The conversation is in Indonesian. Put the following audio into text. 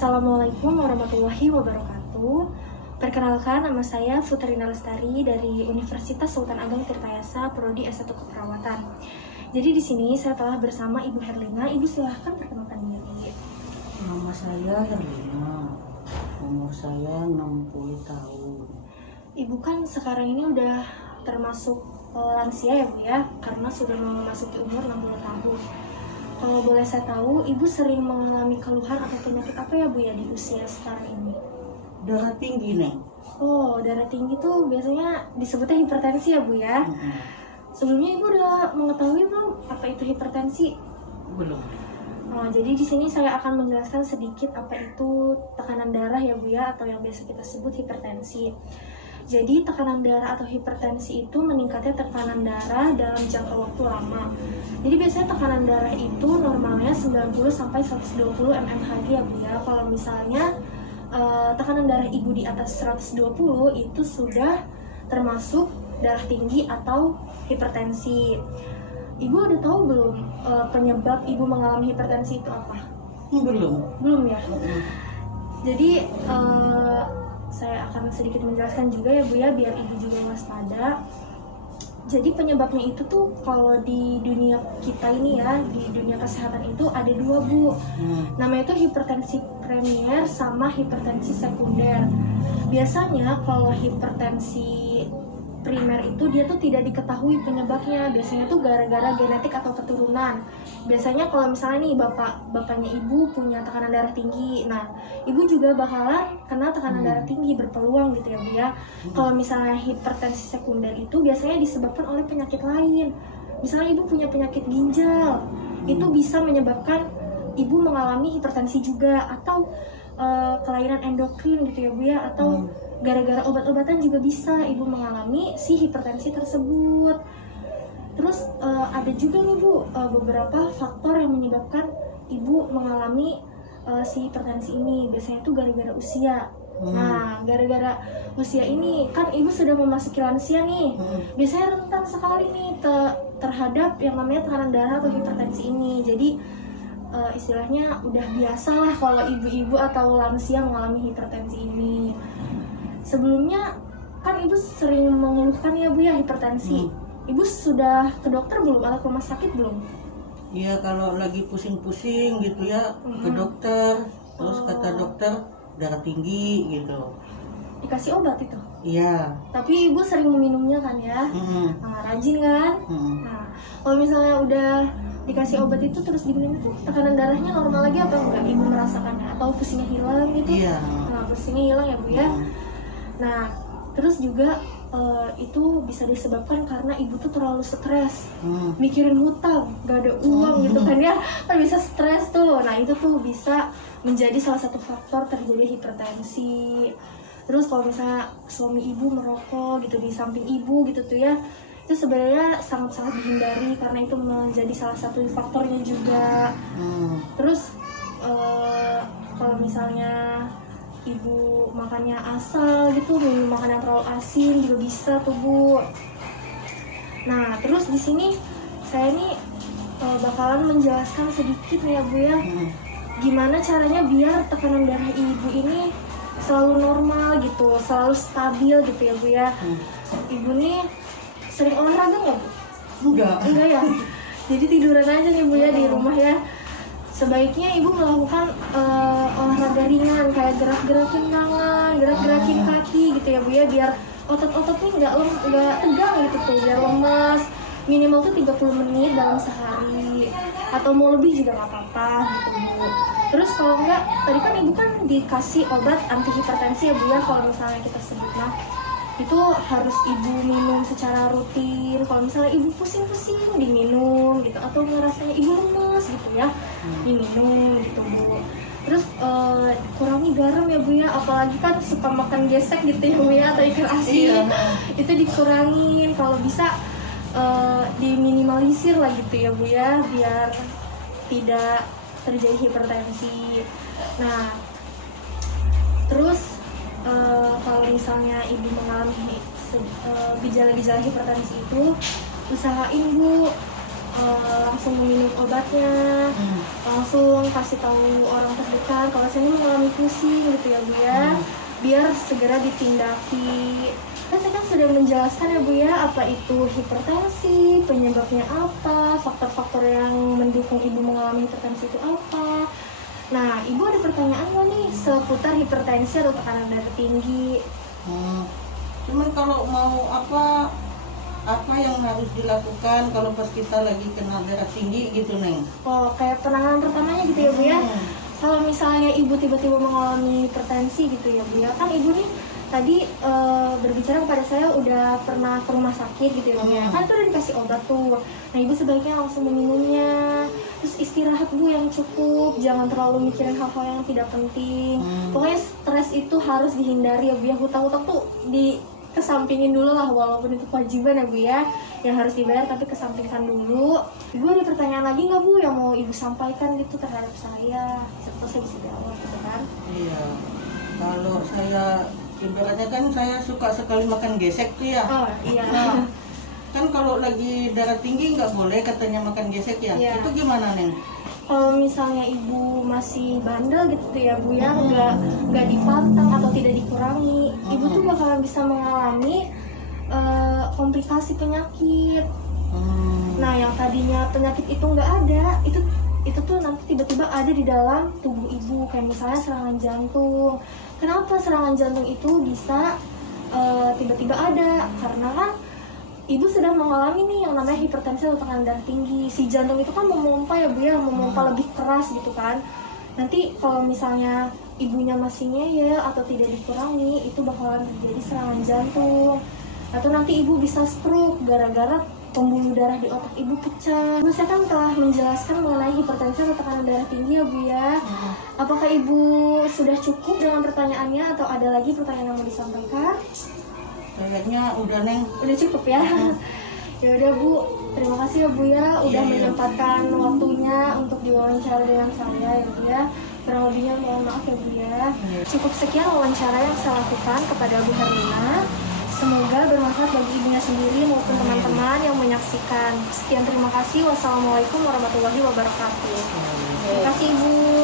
Assalamualaikum warahmatullahi wabarakatuh. Perkenalkan, nama saya Futrina Lestari dari Universitas Sultan Ageng Tirtayasa, Prodi S1 Keperawatan. Jadi di sini saya telah bersama Ibu Herlina. Ibu silahkan perkenalkan diri. Nama saya Herlina, umur saya 60 tahun. Ibu kan sekarang ini udah termasuk lansia ya Bu ya, karena sudah memasuki umur 60 tahun. Kalau boleh saya tahu, Ibu sering mengalami keluhan atau penyakit apa ya Bu ya di usia sekarang ini? Darah tinggi, Neng. Oh, darah tinggi tuh biasanya disebutnya hipertensi ya Bu ya? Sebelumnya Ibu udah mengetahui belum apa itu hipertensi? Belum. Jadi di sini saya akan menjelaskan sedikit apa itu tekanan darah ya Bu ya, atau yang biasa kita sebut hipertensi. Jadi tekanan darah atau hipertensi itu meningkatnya tekanan darah dalam jangka waktu lama. Jadi biasanya tekanan darah itu normalnya 90 sampai 120 mmHg ya Bu ya. Kalau misalnya tekanan darah Ibu di atas 120 itu sudah termasuk darah tinggi atau hipertensi. Ibu udah tahu belum penyebab Ibu mengalami hipertensi itu apa? Belum ya? Jadi saya akan sedikit menjelaskan juga ya Bu ya, biar Ibu juga waspada. Jadi penyebabnya itu tuh kalau di dunia kita ini ya, di dunia kesehatan itu ada dua Bu. Namanya itu hipertensi primer sama hipertensi sekunder. Biasanya kalau hipertensi primer itu dia tuh tidak diketahui penyebabnya. Biasanya tuh gara-gara genetik atau keturunan. Biasanya kalau misalnya nih bapaknya Ibu punya tekanan darah tinggi, nah Ibu juga bakalan kena tekanan darah tinggi, berpeluang gitu ya Bu ya. Kalau misalnya hipertensi sekunder itu biasanya disebabkan oleh penyakit lain. Misalnya Ibu punya penyakit ginjal, itu bisa menyebabkan Ibu mengalami hipertensi juga, atau kelainan endokrin gitu ya Bu ya, atau gara-gara obat-obatan juga bisa Ibu mengalami si hipertensi tersebut. Terus ada juga nih Bu beberapa faktor yang menyebabkan Ibu mengalami si hipertensi ini. Biasanya itu gara-gara usia. Nah, gara-gara usia ini kan Ibu sudah memasuki lansia nih. Biasanya rentan sekali nih terhadap yang namanya tekanan darah atau hipertensi ini. Jadi istilahnya udah biasa lah kalau ibu-ibu atau lansia mengalami hipertensi ini. Sebelumnya kan Ibu sering mengeluhkan ya Bu ya hipertensi. Ibu sudah ke dokter belum atau ke rumah sakit belum? Iya, kalau lagi pusing-pusing gitu ya ke dokter, terus kata dokter darah tinggi gitu. Dikasih obat itu? Iya. Tapi Ibu sering meminumnya kan ya? Nah, rajin kan? Nah, kalau misalnya udah dikasih obat itu terus diminum itu tekanan darahnya normal lagi apa enggak Ibu merasakannya? Atau pusingnya hilang gitu? Iya. Nah, pusingnya hilang ya Bu ya? Nah, terus juga itu bisa disebabkan karena Ibu tuh terlalu stres, mikirin hutang, gak ada uang gitu kan ya, kan bisa stres tuh. Nah itu tuh bisa menjadi salah satu faktor terjadi hipertensi. Terus kalau misalnya suami Ibu merokok gitu di samping Ibu gitu tuh ya, itu sebenarnya sangat-sangat dihindari karena itu menjadi salah satu faktornya juga. Terus kalau misalnya Ibu makannya asal gitu, minum makanan terlalu asin juga bisa tuh Bu. Nah terus di sini saya nih bakalan menjelaskan sedikit nih ya Bu ya, gimana caranya biar tekanan darah Ibu ini selalu normal gitu, selalu stabil gitu ya Bu ya. Ibu nih sering olahraga nggak Bu? Enggak ya? Jadi tiduran aja nih Bu ya di rumah ya. Sebaiknya Ibu melakukan olahraga ringan kayak gerak-gerakin tangan, gerak-gerakin kaki gitu ya Bu ya, biar otot-otot nih nggak tegang gitu tuh, biar lemas. Minimal tuh 30 menit dalam sehari, atau mau lebih juga nggak apa-apa gitu Bu. Terus kalau nggak, tadi kan Ibu kan dikasih obat anti hipertensi ya Bu ya, kalau misalnya kita sebut itu harus Ibu minum secara rutin. Kalau misalnya Ibu pusing-pusing diminum gitu, atau ngerasanya Ibu lemes gitu ya, diminum gitu Bu. Terus kurangi garam ya Bu ya, apalagi kan suka makan gesek gitu ya Bu ya, atau ikan asin. Itu dikurangin, kalau bisa diminimalisir lah gitu ya Bu ya, biar tidak terjadi hipertensi. Nah terus kalau misalnya Ibu mengalami gejala-gejala hipertensi itu, usahain Bu langsung meminum obatnya, langsung kasih tahu orang terdekat kalau saya ini mengalami pusing gitu ya Bu ya, biar segera ditindaki. Saya kan sudah menjelaskan ya Bu ya, apa itu hipertensi, penyebabnya apa, faktor-faktor yang mendukung Ibu mengalami hipertensi itu apa. Nah, Ibu ada pertanyaan nggak nih seputar hipertensi atau tekanan darah tinggi? Cuman kalau mau apa yang harus dilakukan kalau pas kita lagi kena darah tinggi gitu Neng? Oh, kayak penanganan pertamanya gitu ya Bu ya. Kalau misalnya Ibu tiba-tiba mengalami hipertensi gitu ya Bu ya, kan Ibu nih tadi berbicara kepada saya udah pernah ke rumah sakit gitu ya Bu ya. Kan itu udah dikasih obat tuh. Nah, Ibu sebaiknya langsung meminumnya. Terus istirahat Bu yang cukup, jangan terlalu mikirin hal-hal yang tidak penting. Pokoknya stres itu harus dihindari ya Bu ya. Hutang-hutang tuh kesampingin dulu lah, walaupun itu kewajiban ya Bu ya, yang harus dibayar, tapi kesampingkan dulu. Ibu ada pertanyaan lagi nggak Bu yang mau Ibu sampaikan gitu terhadap saya? Siapa saya bisa jawab gitu kan? Iya, kalau saya ibaratnya kan saya suka sekali makan gesek tuh ya. Oh iya. Nah, kan kalau lagi darah tinggi nggak boleh katanya makan gesek ya. Iya. Itu gimana Neng? Kalau misalnya Ibu masih bandel gitu ya Bu ya, nggak dipantang atau tidak dikurangi, Ibu tuh bakalan bisa mengalami komplikasi penyakit. Nah, yang tadinya penyakit itu nggak ada, itu tuh nanti tiba-tiba ada di dalam tubuh Ibu, kayak misalnya serangan jantung. Kenapa serangan jantung itu bisa tiba-tiba ada? Karena kan Ibu sedang mengalami nih yang namanya hipertensi atau tekanan darah tinggi. Si jantung itu kan memompa ya Bu ya, memompa lebih keras gitu kan. Nanti kalau misalnya ibunya masih ngeyel atau tidak dikurangi, itu bakalan terjadi serangan jantung. Atau nanti ibu bisa stroke gara-gara pembuluh darah di otak ibu pecah. Saya kan telah menjelaskan mengenai hipertensi atau tekanan darah tinggi ya Bu ya. Apakah Ibu sudah cukup dengan pertanyaannya atau ada lagi pertanyaan yang mau disampaikan? Kayaknya udah Neng. Udah cukup ya. Ya udah Bu, terima kasih ya Bu ya udah menyempatkan waktunya untuk diwawancara dengan saya ya Bu ya. Kurang lebihnya mohon maaf ya Bu ya. Cukup sekian wawancara yang saya lakukan kepada Bu Herlina. Semoga bermanfaat bagi ibunya sendiri maupun teman-teman yang menyaksikan. Sekian terima kasih. Wassalamualaikum warahmatullahi wabarakatuh. Terima kasih Ibu.